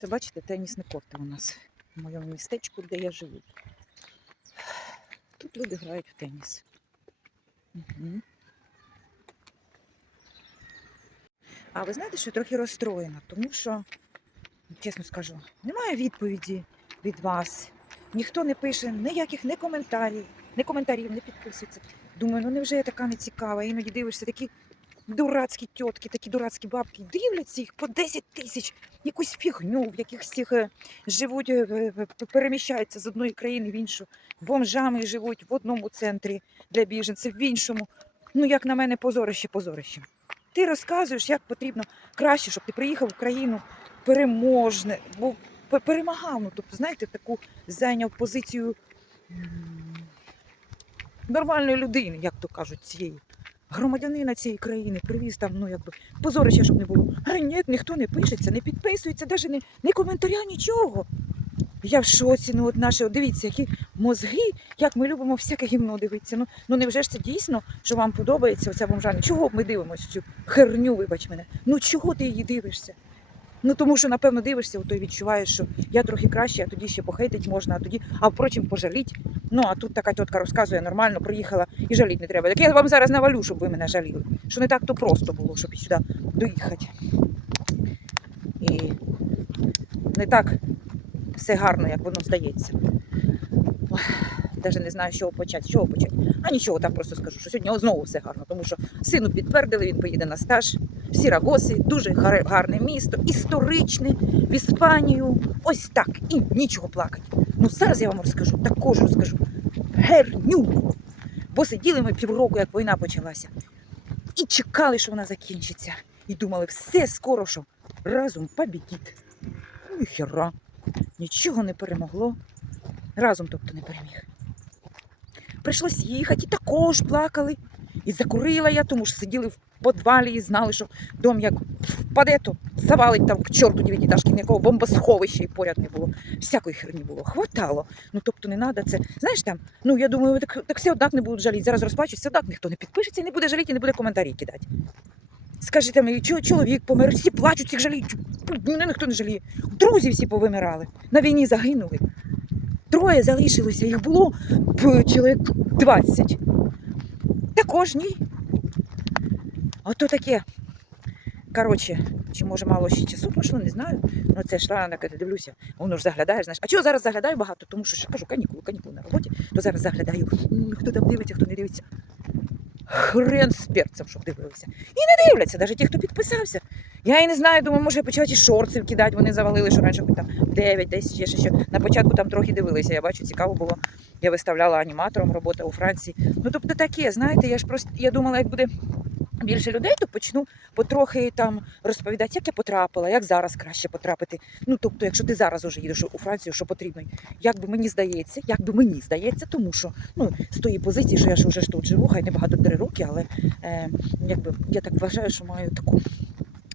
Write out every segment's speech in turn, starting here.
Це бачите, тенісні корти у нас в моєму містечку, де я живу. Тут люди грають в теніс. Угу. А ви знаєте, що трохи розстроєна, тому що, чесно скажу, немає відповіді від вас. Ніхто не пише ніяких не коментарів, не коментарів, не підписується. Думаю, ну невже я така не цікава? Іноді дивишся такі дурацькі тітки, такі дурацькі бабки, дивляться їх по 10 тисяч, якусь фігню, в яких всіх е, живуть, е, е, переміщаються з одної країни в іншу, бомжами живуть в одному центрі для біженців, в іншому. Ну, як на мене, позорище, позорище. Ти розказуєш, як потрібно краще, щоб ти приїхав в країну переможне, бо перемагав. Ну, тобто, знаєте, таку зайняв позицію нормальної людини, як то кажуть, цієї. Громадянина цієї країни привіз там, ну якби позорище, щоб не було. А ні, ніхто не пишеться, не підписується, навіть не, не коментаря, нічого. Я в шоці, ну от наші, от дивіться, які мозги, як ми любимо всяке гімно дивитися. Ну, ну невже ж це дійсно, що вам подобається оця бомжання? Чого ми дивимося цю херню, вибач мене? Ну чого ти її дивишся? Ну тому що, напевно, дивишся, то й відчуваєш, що я трохи краще, а тоді ще похейтить можна, а тоді, а впрочем, пожаліть. Ну а тут така тітка розказує, нормально приїхала і жаліть не треба. Так я вам зараз навалю, щоб ви мене жаліли. Що не так то просто було, щоб сюди доїхати. І не так все гарно, як воно здається. Навіть не знаю, з чого почати. З чого почати? А нічого, так просто скажу, що сьогодні знову все гарно, тому що сину підтвердили, він поїде на стаж. В Сірагоси, дуже гарне місто, історичне, в Іспанію. Ось так. І нічого плакати. Ну зараз я вам розкажу, також розкажу. Герню. Бо сиділи ми півроку, як війна почалася, і чекали, що вона закінчиться. І думали, все скоро, що разом побідіть. Ну і хера. Нічого не перемогло. Разом, тобто, не переміг. Прийшлось їхати, і також плакали. І закурила я, тому що сиділи в подвалі і знали, що дом як впаде, то завалить там к чорту дев'ятиэтажки, ніякого бомбосховища і поряд не було. Всякої херні було. Хватало. Ну тобто не треба це. Знаєш там, ну я думаю, так, так все однак не будуть жаліти. Зараз розплачусь, однак ніхто не підпишеться і не буде жаліти, і не буде коментарі кидати. Скажи там, і чоловік помер, всі плачуть, всіх жаліють. Мене ніхто не жаліє. Друзі всі повимирали. На війні загинули. Троє залишилося, їх було чоловік 20. Також ні. Ото таке. Коротше, чи може мало ще часу пройшло, не знаю. Ну це ж ранок, я дивлюся, воно ж заглядаєш, знаєш. А чого зараз заглядаю багато? Тому що ж кажу, канікули, канікули на роботі, то зараз заглядаю, хто там дивиться, хто не дивиться. Хрен з перцем, щоб дивилися. І не дивляться, навіть ті, хто підписався. Я і не знаю, думаю, може почати шорти кидати, вони завалили, що раніше там 9, 10, ще, ще, ще. На початку там трохи дивилися, я бачу, цікаво було. Я виставляла аніматором робота у Франції. Ну тобто таке, знаєте, я ж просто я думала, як буде більше людей, то почну потрохи там розповідати, як я потрапила, як зараз краще потрапити. Ну тобто, якщо ти зараз уже їдеш у Францію, що потрібно, як би мені здається, як би мені здається, тому що ну з тої позиції, що я ж вже ж тут живу, хай не багато три роки, але е, якби я так вважаю, що маю таку.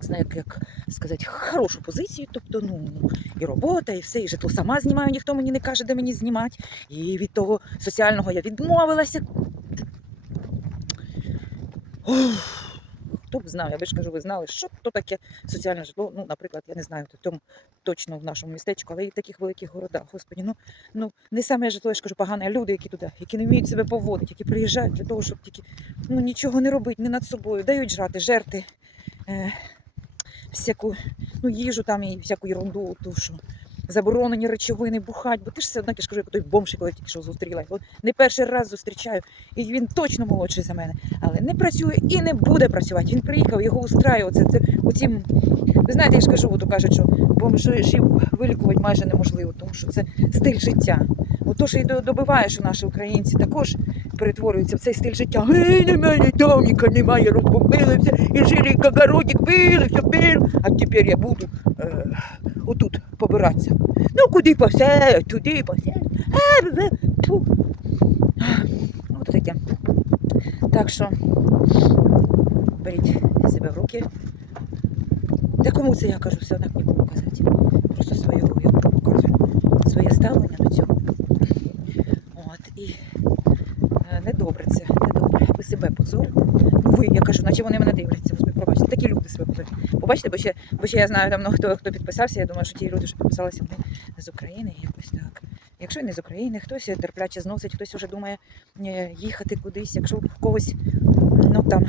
Знаю, як, як сказати, хорошу позицію, тобто, ну, і робота, і все, і житло сама знімаю, ніхто мені не каже, де мені знімати. І від того соціального я відмовилася. Хто б знав, я би ж кажу, ви знали, що то таке соціальне житло. Ну, наприклад, я не знаю, в тому точно в нашому містечку, але і в таких великих городах. Господі, ну, ну не саме житло, я ж кажу, погане, а люди, які туди, які не вміють себе поводити, які приїжджають для того, щоб тільки ну, нічого не робити, не над собою, дають жрати, жерти. Е, всяку ну, їжу там і всяку ерунду, ту, що заборонені речовини, бухать, бо ти ж все одно, я кажу, як той бомж, я тільки що зустріла. От не перший раз зустрічаю, і він точно молодший за мене, але не працює і не буде працювати. Він приїхав, його устраює. Оце, це, оцім, ви знаєте, я ж кажу, то кажуть, що бомжів вилікувати майже неможливо, тому що це стиль життя. Ото що і добиває, що наші українці також перетворюються в цей стиль життя. Гей, немає доміка, немає, розбомбили і жили як огородик, били, все били, а тепер я буду е, отут побиратися. Ну, куди посеять, туди посеять. Е. От таке. Так що беріть себе в руки. Та кому це я кажу, все однак нікому казати. Просто свою я показую своє ставлення до цього. От і е, недобре це, недобре. Ви себе позорили. Ну ви, я кажу, наче вони мене дивляться, пробачте. такі люди себе були. Побачите, бо ще, бо ще я знаю там ну, хто, хто підписався, я думаю, що ті люди, що підписалися, вони з України якось так. Якщо не з України, хтось терпляче зносить, хтось вже думає е, їхати кудись, якщо в когось ну там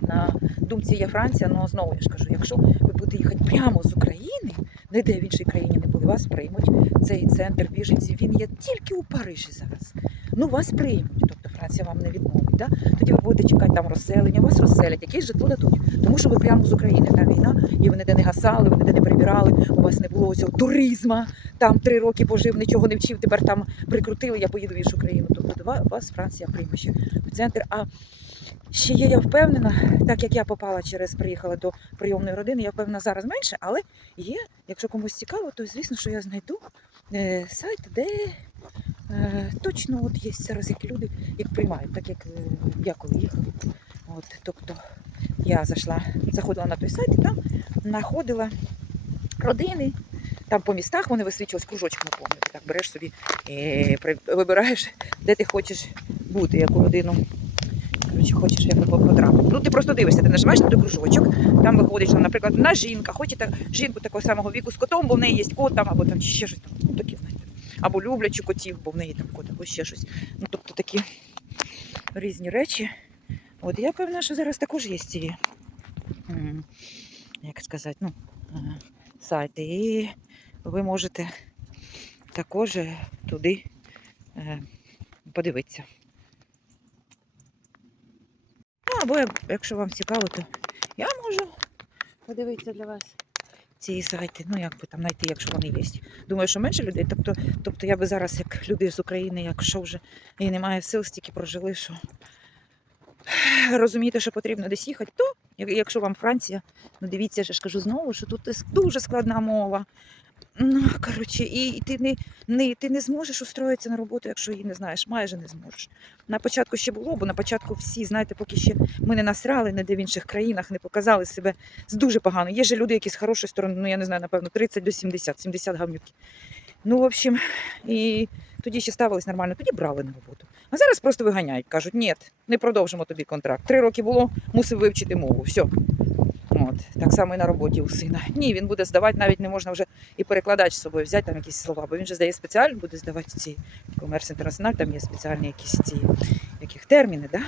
на думці є Франція, ну знову я ж кажу, якщо ви будете їхати прямо з України, ніде в іншій країні не були, вас приймуть. Цей центр біженців він є тільки у Парижі зараз. Ну вас приймуть, Франція вам не відмовить. Да? Тоді ви будете чекати там розселення, вас розселять, якесь житло дадуть. Тому що ви прямо з України та війна, і ви ніде не гасали, ви ніде не прибирали, у вас не було цього туризму, там три роки пожив, нічого не вчив, тепер там прикрутили, я поїду в іншу країну. Тобто до вас Франція прийме ще в центр. А ще є, я впевнена, так як я попала через, приїхала до прийомної родини, я впевнена зараз менше, але є, якщо комусь цікаво, то звісно, що я знайду е, сайт, де точно от є зараз які люди їх приймають, так як е, я коли їхала. От, тобто я зайшла, заходила на той сайт і там знаходила родини. Там по містах вони висвічувались кружочками повністю. Так береш собі, е, при- вибираєш, де ти хочеш бути, яку родину. Коротше, хочеш як потрапити. Ну ти просто дивишся, ти нажимаєш на той кружочок, там виходить, що, наприклад, на жінка, хочете жінку такого самого віку з котом, бо в неї є кот там, або там ще щось там. Ну такі, знаєте. Або люблячи котів, бо в неї там кот, або ще щось. Ну тобто такі різні речі. От я певна, що зараз також є ці, як сказати, ну, е, сайти. І ви можете також туди е, подивитися. Ну, або якщо вам цікаво, то я можу подивитися для вас ці сайти. Ну, як би там знайти, якщо вони є. Думаю, що менше людей. Тобто, тобто я би зараз, як люди з України, якщо вже і немає сил, стільки прожили, що розумієте, що потрібно десь їхати, то якщо вам Франція, ну дивіться, я ж кажу знову, що тут дуже складна мова. Ну, коротше, і, ти не, не, ти не зможеш устроїтися на роботу, якщо її не знаєш, майже не зможеш. На початку ще було, бо на початку всі, знаєте, поки ще ми не насрали ніде в інших країнах, не показали себе з дуже погано. Є же люди, які з хорошої сторони, ну я не знаю, напевно, 30 до 70, 70 гавнюки. Ну, в общем, і тоді ще ставились нормально, тоді брали на роботу. А зараз просто виганяють, кажуть, ні, не продовжимо тобі контракт. Три роки було, мусив вивчити мову. Все. От, так само і на роботі у сина. Ні, він буде здавати, навіть не можна вже і перекладач з собою взяти там якісь слова, бо він же здає спеціально, буде здавати ці комерс інтернаціональ, там є спеціальні якісь ці яких терміни, да?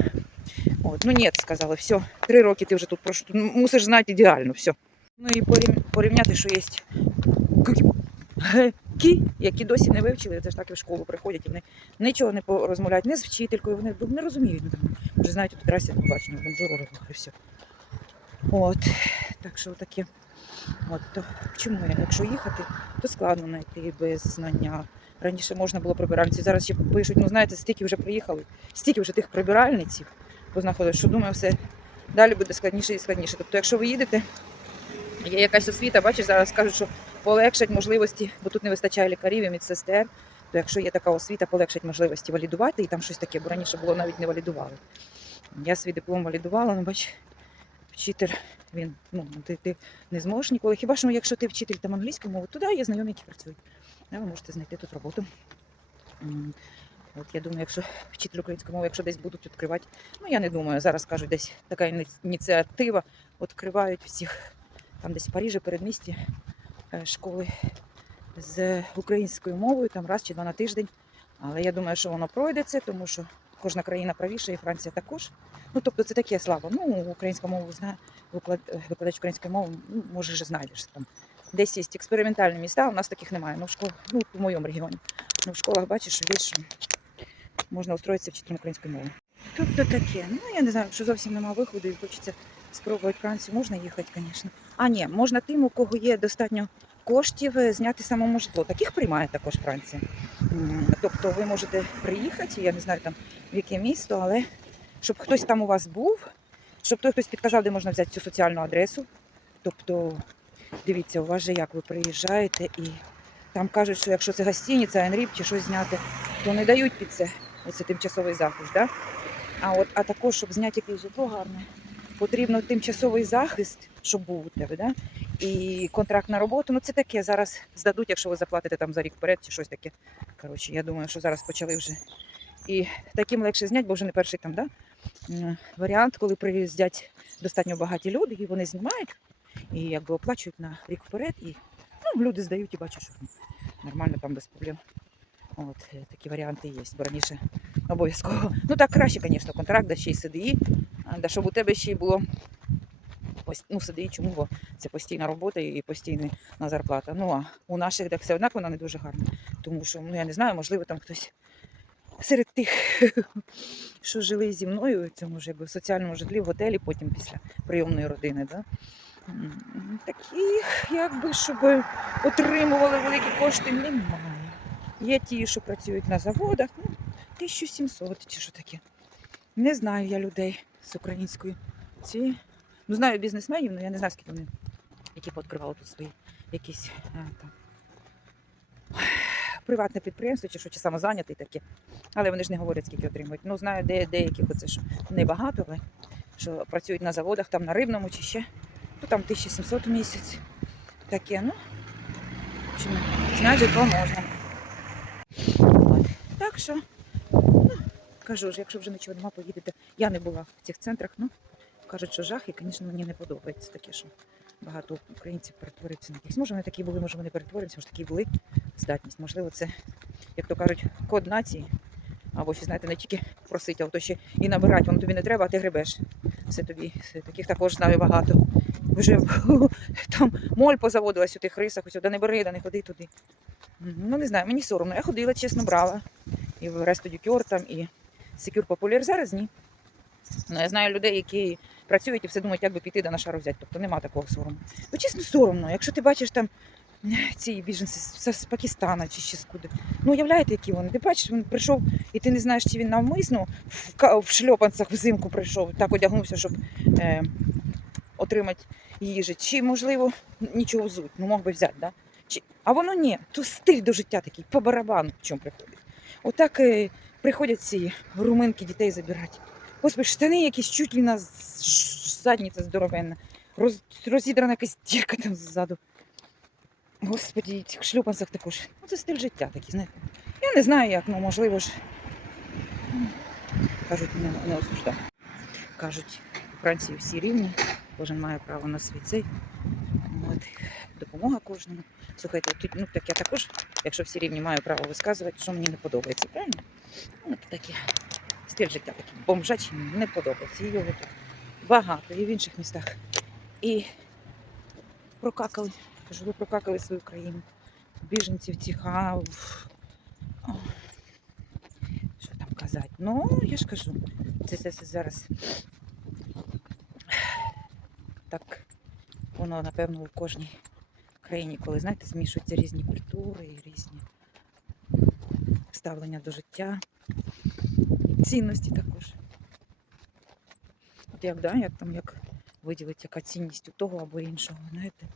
От, ну ні, сказали, все, три роки ти вже тут прошу, мусиш знати ідеально, все. Ну і порівняти, що є кі, які досі не вивчили, це ж так і в школу приходять, і вони нічого не розмовляють не з вчителькою, вони не розуміють. Ну, вже знають, тут я побачення, бонжур, і все. От, так що таке. От, то чому я? Якщо їхати, то складно знайти без знання. Раніше можна було прибиральниці, зараз ще пишуть, ну знаєте, стільки вже приїхали, стільки вже тих прибиральниців познаходили, що думаю, все далі буде складніше і складніше. Тобто, якщо ви їдете, є якась освіта, бачиш, зараз кажуть, що полегшать можливості, бо тут не вистачає лікарів і медсестер. То якщо є така освіта, полегшать можливості валідувати і там щось таке, бо раніше було навіть не валідували. Я свій диплом валідувала, ну бач, вчитель, він, ну, ти, ти не зможеш ніколи. Хіба що якщо ти вчитель там англійської мови, то да, є знайомі, які працюють. Ви можете знайти тут роботу. От я думаю, якщо вчитель української мови, якщо десь будуть відкривати, ну я не думаю, зараз кажуть, десь така ініціатива, відкривають всіх там десь в Парижі, передмісті е, школи з українською мовою, там раз чи два на тиждень. Але я думаю, що воно пройде це, тому що кожна країна правіша, і Франція також. Ну, тобто це таке слава. Ну, українська мова знає, виклад... викладач української мови, ну, може, вже знайдеш там. Десь є експериментальні міста, у нас таких немає. Ну, в школах, ну, в моєму регіоні. Ну, в школах бачиш, що можна устроїтися вчителем української мови. Тобто таке. Ну, я не знаю, що зовсім немає виходу і хочеться спробувати Францію. Можна їхати, звісно. А ні, можна тим, у кого є достатньо коштів, е, зняти самому житло. Таких приймає також Франція. Тобто ви можете приїхати, я не знаю там в яке місто, але щоб хтось там у вас був, щоб той хтось підказав, де можна взяти цю соціальну адресу. Тобто, дивіться, у вас же як ви приїжджаєте і там кажуть, що якщо це гостиниця, Енріп чи щось зняти, то не дають під це оце тимчасовий захист. Да? А от а також, щоб зняти якесь житло гарне, потрібно тимчасовий захист, щоб був у тебе, да? І контракт на роботу. Ну це таке зараз здадуть, якщо ви заплатите там за рік вперед чи щось таке. Коротше, я думаю, що зараз почали вже і таким легше зняти, бо вже не перший там, да? варіант, коли приїздять достатньо багаті люди, і вони знімають і якби оплачують на рік вперед. І ну, люди здають і бачать, що нормально там без проблем. От е, такі варіанти є. Бо раніше обов'язково. Ну так краще, звісно, контракт, да ще й СДІ, да, щоб у тебе ще й було ну, СДІ, чому? Бо це постійна робота і постійна зарплата. Ну а у наших так все однак вона не дуже гарна. Тому що, ну я не знаю, можливо, там хтось серед тих, що жили зі мною в цьому ж якби в соціальному житлі в готелі, потім після прийомної родини. Да? Таких, якби, щоб отримували великі кошти, немає. Є ті, що працюють на заводах, ну, 1700 чи що таке. Не знаю я людей з української. Ці, ну, знаю бізнесменів, але я не знаю, скільки вони, які пооткривали тут свої якісь там, приватне підприємство чи що, чи самозайняті таке. Але вони ж не говорять, скільки отримують. Ну, знаю, де, деяких оце що небагато, але що працюють на заводах, там на рибному чи ще, то там 1700 в місяць. Таке, ну, житло можна. Так що, ну, кажу ж, якщо вже нічого нема, поїдете. Я не була в цих центрах, ну, кажуть, що жах, і, звісно, мені не подобається таке, що багато українців перетворюються на якісь. Може, вони такі були, може, вони перетворюються, може такі були здатність. Можливо, це, як то кажуть, код нації. Або ще, знаєте, не тільки просити, а то ще і набирати, воно тобі не треба, а ти гребеш. Все тобі, все, таких також знаю багато. Вже там моль позаводилась у тих рисах, ось да не бери, да не ходи туди. Ну не знаю, мені соромно. Я ходила, чесно, брала. І в Ресто Дюкюр там, і Секюр Популяр. Зараз ні. Ну, я знаю людей, які працюють і все думають, як би піти до на шару взяти. Тобто нема такого сорому. Бо чесно, соромно. Якщо ти бачиш там ці біженці з, Пакистана чи ще з куди. Ну, уявляєте, які вони. Ти бачиш, він прийшов, і ти не знаєш, чи він навмисно в, в шльопанцях взимку прийшов, так одягнувся, щоб е, отримати їжі. Чи, можливо, нічого взуть, ну мог би взяти, да? Чи... А воно ні, то стиль до життя такий, по барабану в чому приходить. Отак е, приходять ці руминки дітей забирати. Господи, штани якісь чуть ли на задниця здоровенна, роз, розідрана якась дірка там ззаду. Господі, в цих шлюпанцях також. Ну, це стиль життя такий, знаєте. Я не знаю, як, ну можливо ж. Кажуть, не, не осуждаю. Кажуть, у Франції всі рівні, кожен має право на свій цей. От, допомога кожному. Слухайте, тут, ну так я також, якщо всі рівні маю право висказувати, що мені не подобається, правильно? Ну, таке стиль життя такий. Бомжачий не подобається. І його тут багато, і в інших містах. І прокакали. Кажу, ви прокакали свою країну. Біженців. О, що там казати? Ну, я ж кажу, це, це, це зараз так воно, напевно, у кожній країні, коли, знаєте, змішуються різні культури і різні ставлення до життя, цінності також. От як, да, як там як виділити, яка цінність у того або іншого, знаєте.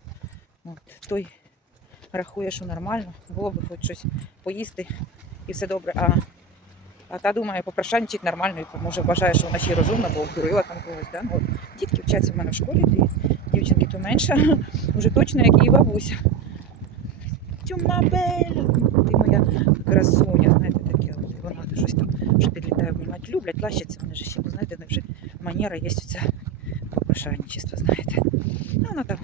От, той рахує, що нормально, було б хоч щось поїсти і все добре. А, а та думає, попрошайничать нормально, і може вважає, що вона ще й розумна, бо обдурила там когось. Да? Ну, от, дітки вчаться в мене в школі, дві дівчинки то менша, вже точно як її бабуся. Тюмабель, ти моя красуня, знаєте, вона щось там вже підлітає обнімати. Люблять, лащаться, вони ж ще, ну, знаєте, не вже манера є оця попрошайничество, знаєте. Ну, вона там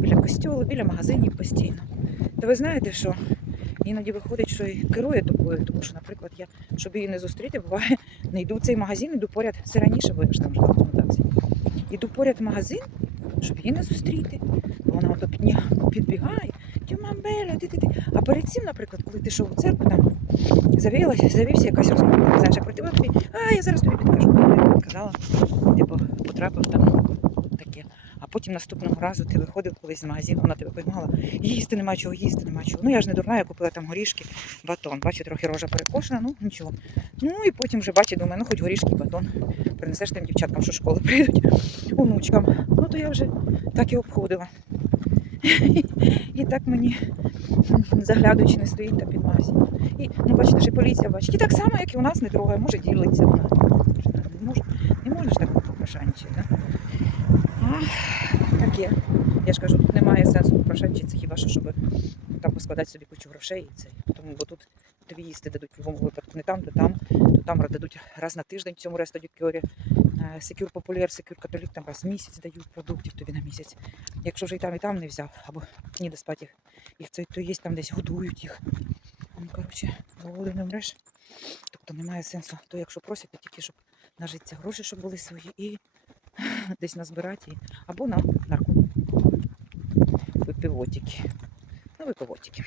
біля костюлу, біля магазинів постійно. Та ви знаєте, що іноді виходить, що і керує тобою, тому що, наприклад, я, щоб її не зустріти, буває, не йду в цей магазин, йду поряд, це раніше, бо я ж там жила в комутації. Йду поряд в магазин, щоб її не зустріти. Вона ото підбігає, тюмамбеля, ти, ти, ти. А перед цим, наприклад, коли ти йшов у церкву, там завіялася, завівся якась розмова. Знаєш, як прийти, вона тобі, а я зараз тобі підкажу. Я підказала, типу, потрапив там потім наступного разу ти виходив колись з магазину, вона тебе поймала, їсти нема чого, їсти нема чого. Ну я ж не дурна, я купила там горішки, батон. Бачу, трохи рожа перекошена, ну нічого. Ну і потім вже бачу, думаю, ну хоч горішки, батон. Принесеш тим дівчаткам, що школи прийдуть, онучкам. Ну то я вже так і обходила. І так мені заглядуючи не стоїть там під магазином. І ну бачите, що поліція бачить. І так само, як і у нас не трогає, може ділиться вона. Не не можеш так попрошайничати, да? А, таке. Я ж кажу, тут немає сенсу попрошайчитися, хіба що, щоб там поскладати собі кучу грошей. І це. Тому бо тут тобі їсти дадуть в будь-якому випадку не там, то там, то там дадуть раз на тиждень в цьому рестодюкері. Секюр Популяр, Секюр Католік там раз в місяць дають продуктів тобі на місяць. Якщо вже і там, і там не взяв, або ніде спати їх, їх це то є, там десь годують їх. Ну, коротше, з голоду не вмреш. Тобто немає сенсу. То якщо просять, то тільки щоб нажитися гроші, щоб були свої, і десь назбирати, або на нарко. Випивотики. На випивотики.